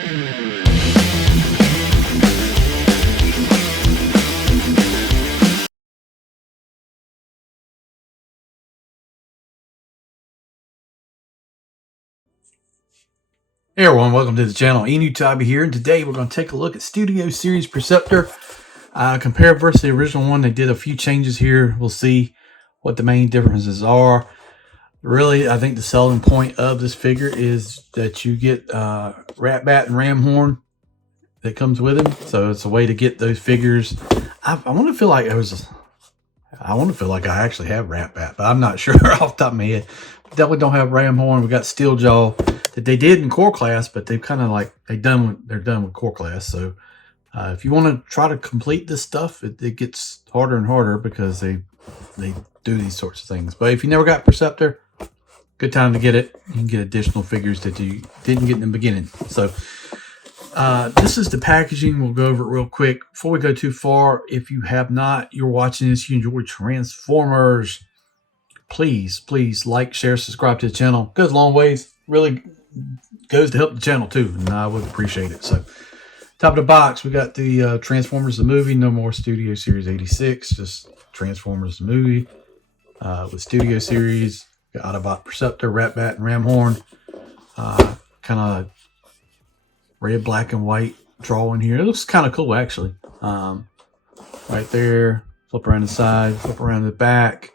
Hey everyone, welcome to the channel. Enewtabie here, and today we're going to take a look at Studio Series Perceptor. Compare versus the original one. They did a few changes here. We'll see what the main differences are. Really, I think the selling point of this figure is that you get Ratbat and Ramhorn that comes with him. So it's a way to get those figures. I want to feel like I actually have Ratbat, but I'm not sure off the top of my head. Definitely don't have Ramhorn. We got Steeljaw that they did in core class, but they've kind of like they're done with core class. So if you want to try to complete this stuff, it gets harder and harder because they do these sorts of things. But if you never got Perceptor, good time to get it. You can get additional figures that you didn't get in the beginning. So this is the packaging. We'll go over it real quick. Before we go too far, if you have not, you're watching this, you enjoy Transformers, please like, share, subscribe to the channel. Goes a long ways. Really goes to help the channel too, and I would appreciate it. So top of the box, we got the Transformers the movie. No more Studio Series 86, just Transformers the movie with Studio Series. Got Autobot, Perceptor, Ratbat, and Ramhorn. Kind of red, black, and white drawing here. It looks kind of cool actually. Right there, flip around the side, flip around the back.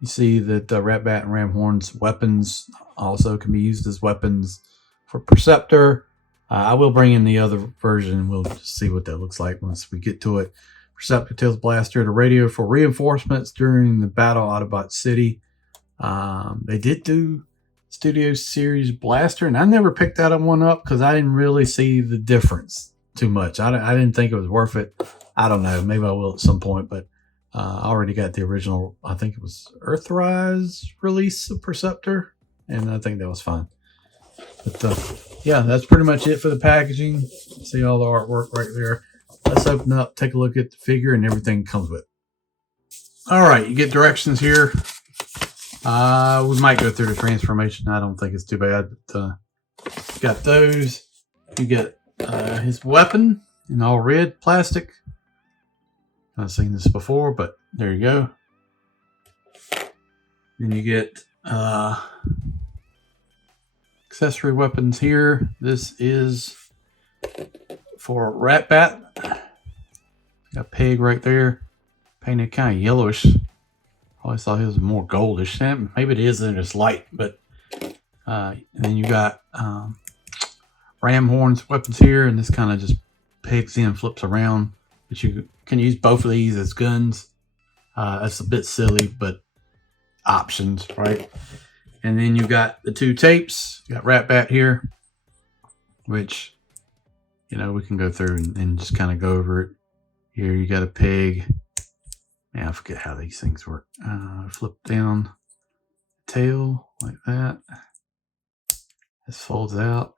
You see that Ratbat and Ramhorn's weapons also can be used as weapons for Perceptor. I will bring in the other version. We'll just see what that looks like once we get to it. Perceptor tells Blaster to radio for reinforcements during the battle Autobot City. They did do Studio Series Blaster, and I never picked that one up because I didn't really see the difference too much. I didn't think it was worth it. I don't know. Maybe I will at some point, but I already got the original, I think it was Earthrise release of Perceptor, and I think that was fine. But yeah, that's pretty much it for the packaging. See all the artwork right there. Let's open up, take a look at the figure and everything comes with it. All right, you get directions here. We might go through the transformation. I don't think it's too bad, but got those. You get his weapon in all red plastic. I've seen this before, but there you go. Then you get accessory weapons here. This is for Ratbat. Got Pig right there, painted kind of yellowish. I always thought he was more goldish. Maybe it is in it's light, but and then you got Ramhorn's weapons here, and this kind of just pegs in, flips around. But you can use both of these as guns. That's a bit silly, but options, right? And then you got the two tapes. You got Ratbat here, which, you know, we can go through and just kind of go over it. Here you got a pig. Man, I forget how these things work. Flip down tail like that. This folds out.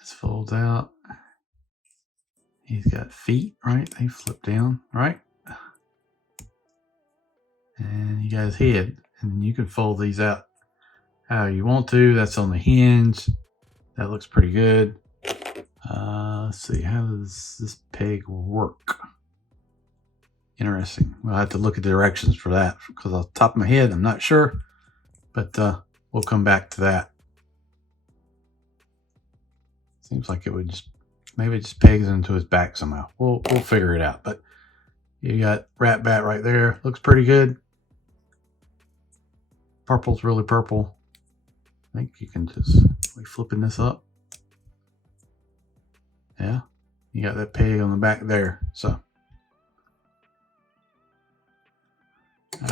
This folds out. He's got feet, right? They flip down, right? And you got his head. And you can fold these out how you want to. That's on the hinge. That looks pretty good. Let's see, how does this peg work? Interesting. We'll have to look at the directions for that because off the top of my head, I'm not sure. But we'll come back to that. Seems like it would just, maybe it just pegs into his back somehow. We'll figure it out. But you got Ratbat right there. Looks pretty good. Purple's really purple. I think you can just, we flipping this up. Yeah, you got that peg on the back there. So,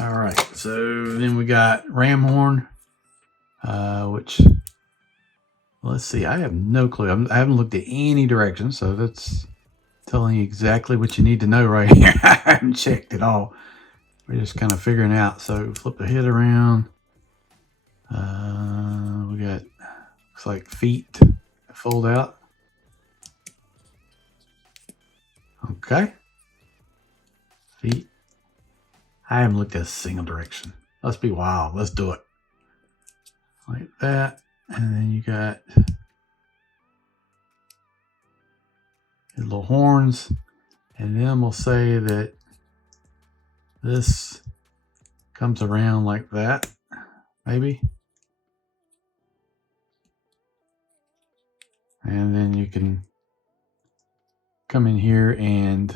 all right. So then we got Ramhorn, which, let's see. I have no clue. I haven't looked at any directions, so that's telling you exactly what you need to know right here. I haven't checked it all. We're just kind of figuring out. So flip the head around. We got, looks like feet that fold out. Okay. Feet. I haven't looked at a single direction. Let's be wild. Let's do it. Like that. And then you got his little horns. And then we'll say that this comes around like that, maybe. And then you can come in here and,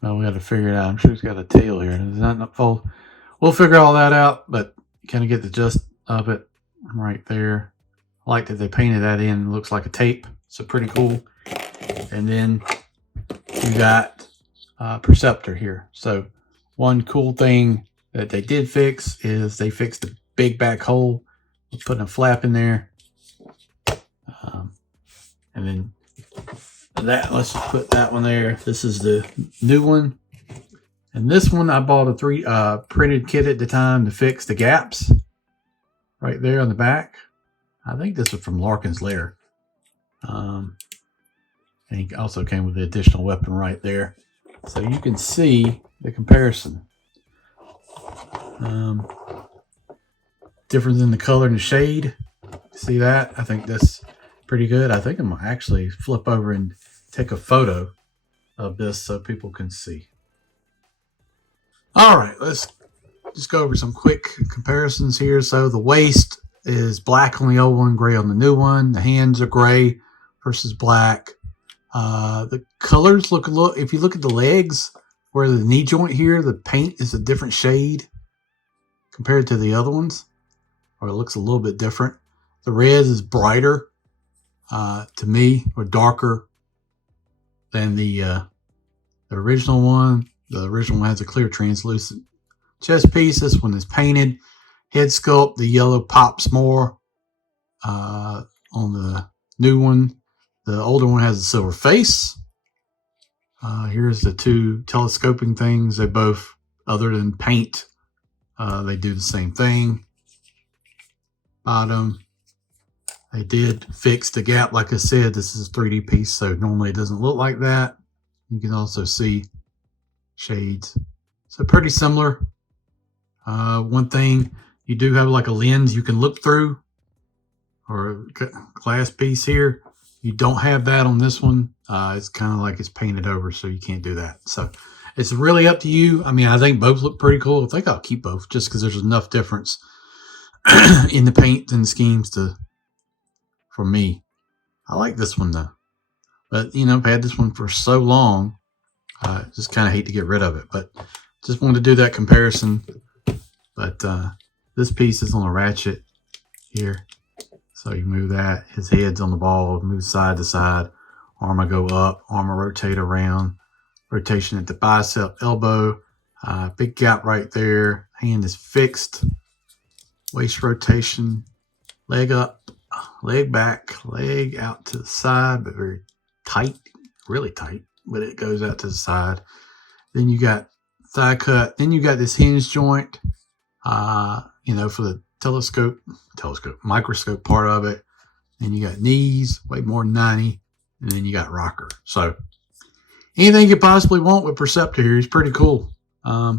well, we got to figure it out. I'm sure it's got a tail here. Does that not fold? We'll figure all that out, but you kind of get the gist of it right there. I like that they painted that in. It looks like a tape. So pretty cool. And then you got Perceptor here. So one cool thing that they did fix is they fixed the big back hole, putting a flap in there. And then that, let's just put that one there. This is the new one. And this one, I bought a printed kit at the time to fix the gaps right there on the back. I think this was from Larkin's Lair. And he also came with the additional weapon right there. So you can see the comparison. Difference in the color and the shade. See that? I think that's pretty good. I think I'm going to actually flip over and take a photo of this so people can see. All right, let's just go over some quick comparisons here. So the waist is black on the old one, gray on the new one. The hands are gray versus black. The colors look a little, if you look at the legs, where the knee joint here, the paint is a different shade compared to the other ones, or it looks a little bit different. The red is brighter to me, or darker than the original one. The original one has a clear translucent chest piece. This one is painted. Head sculpt, the yellow pops more on the new one. The older one has a silver face. Here's the two telescoping things. They both, other than paint, they do the same thing. Bottom, they did fix the gap. Like I said, this is a 3D piece, so normally it doesn't look like that. You can also see shades. So pretty similar. One thing, you do have like a lens you can look through, or a glass piece here. You don't have that on this one. It's kind of like it's painted over, so you can't do that. So it's really up to you. I mean, I think both look pretty cool. I think I'll keep both just because there's enough difference in the paint and the schemes for me. I like this one though. But, you know, I've had this one for so long. Just kind of hate to get rid of it. But just wanted to do that comparison. But this piece is on a ratchet here. So you move that. His head's on the ball. Move side to side. Arm will go up. Arm will rotate around. Rotation at the bicep, elbow. Big gap right there. Hand is fixed. Waist rotation. Leg up. Leg back. Leg out to the side, but very tight. Really tight. But it goes out to the side. Then you got thigh cut. Then you got this hinge joint. You know, for the microscope part of it. Then you got knees, way more than 90. And then you got rocker. So anything you could possibly want with Perceptor here is pretty cool. We're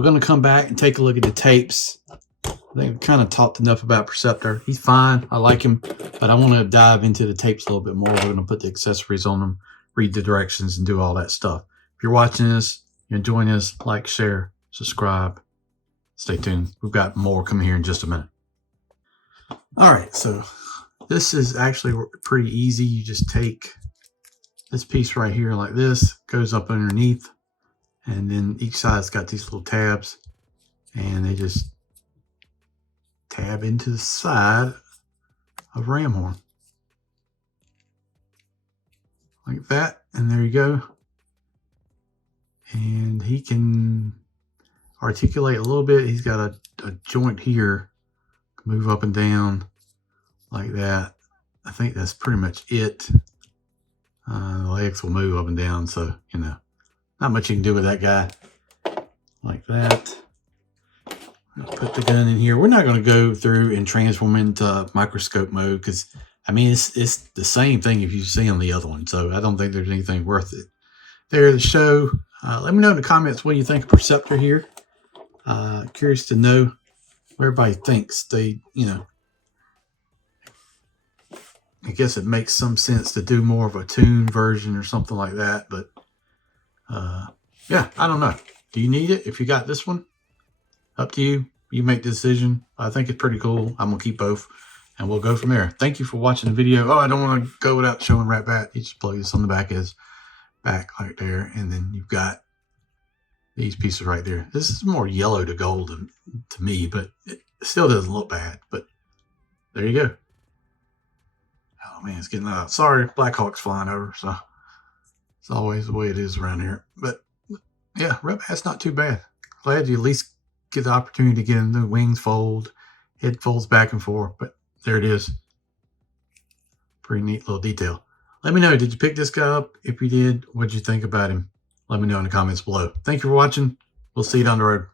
going to come back and take a look at the tapes. I think I've kind of talked enough about Perceptor. He's fine. I like him. But I want to dive into the tapes a little bit more. We're going to put the accessories on them, read the directions, and do all that stuff. If you're watching this, you're enjoying this, like, share, subscribe. Stay tuned. We've got more coming here in just a minute. All right, so this is actually pretty easy. You just take this piece right here like this, goes up underneath, and then each side's got these little tabs, and they just tab into the side of Ramhorn. Like that, and there you go. And he can articulate a little bit. He's got a joint here, move up and down like that. I think that's pretty much it. The legs will move up and down, so, you know, not much you can do with that guy. Like that. Put the gun in here. We're not going to go through and transform into microscope mode because, I mean, it's the same thing if you see on the other one, so I don't think there's anything worth it there to show. Let me know in the comments what you think of Perceptor here. Curious to know what everybody thinks. They, you know, I guess it makes some sense to do more of a tuned version or something like that. But yeah, I don't know. Do you need it? If you got this one, up to you. You make the decision. I think it's pretty cool. I'm going to keep both, and we'll go from there. Thank you for watching the video. Oh, I don't want to go without showing Ratbat. You just plug this on the back as back right there, and then you've got these pieces right there. This is more yellow to gold to me, but it still doesn't look bad. But there you go. Oh man, it's getting loud. Sorry, Black Hawk's flying over, so it's always the way it is around here. But yeah, Ratbat's not too bad. Glad you at least get the opportunity to get in the wings fold, head folds back and forth. But there it is. Pretty neat little detail. Let me know, did you pick this guy up? If you did, what'd you think about him? Let me know in the comments below. Thank you for watching. We'll see you down the road.